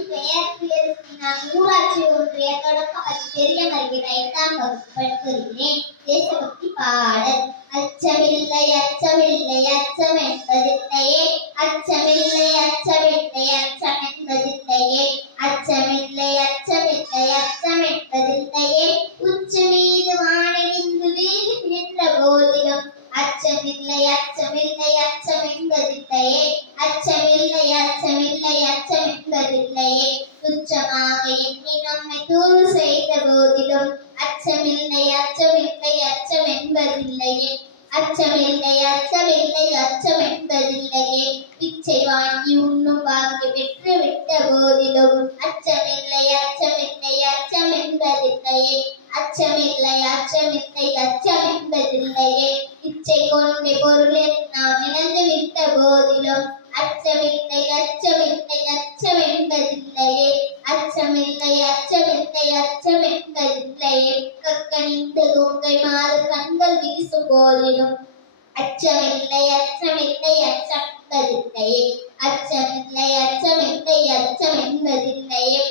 என் பெயர் பிரியதர்ஷினி. நான் ஊராட்சி ஒன்றிய தொடக்கப்பள்ளி பெரியமருகேட் 5ஆம் வகுப்பு படித்திருக்கிறேன். தேசபக்தி பாடல். அச்சமில்லை அச்சமில்லை அச்சம் என்பதில்லையே, அச்சமில்லை அச்சமில்லை அச்சம் என்பதில்லையே, அச்சமில்லை அச்சமில்லை அச்சம் என்பதில்லையே, உச்சி மீது வானிடிந்து வீடு நின்ற போதிலும் அச்சமில்லை அச்சமில்லை அச்சம் என்பதில்லையே, அச்சமில்லை அச்சமில்லை அச்சம் என்பதில்லையே, துச்சமாக எண்ணி நம்மை தூறு செய்த போதிலும் அச்சமில்லை அச்சமில்லை அச்சம் என்பதில்லையே, அச்சமில்லை அச்சமில்லை அச்சம் என்பதில்லையே, பிச்சை வாங்கி உண்ணும் வாங்கி பெற்று விட்ட போதிலும் அச்சமில்லை அச்சமில்லை அச்சம் என்பதில்லையே, அச்சமில்லை அச்சமில்லை அச்சம் என்பதில்லையே, இச்சை கொண்ட பொருளை நாம் இழந்து விட்ட போதிலும் அச்சமில்லை அச்சமில்லை அச்சம் என்பதில்லையே, அச்சமில்லை அச்சமில்லை அச்சம் என்பதில்லையே, கக்கணிந்த கொங்கை மாறு கண்கள் வீசும் போதிலும் அச்சமில்லை அச்சமில்லை அச்சம் என்பதில்லையே, அச்சமில்லை அச்சமில்லை அச்சம் என்பதில்லையே,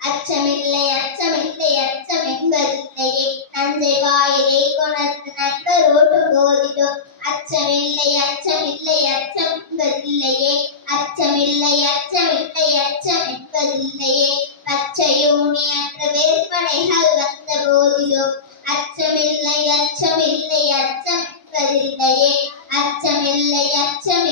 அச்சமில்லை அச்சமில்லை அச்சம் என்பதில்லையே, நஞ்சை வாயிலை கொணர்ந்து நண்பர் ஓட்டும் போதிலும் அச்சமில்லை அச்சமில்லை அச்சம் என்பதில்லையே, அச்சமில்லை அச்சமில்லை அச்சம் என்பதில்லையே, பச்சையூனி என்ற வேற்பனைகள் வந்த போதிலும் அச்சமில்லை அச்சமில்லை அச்சம் என்பதில்லையே, அச்சமில்லை அச்சம்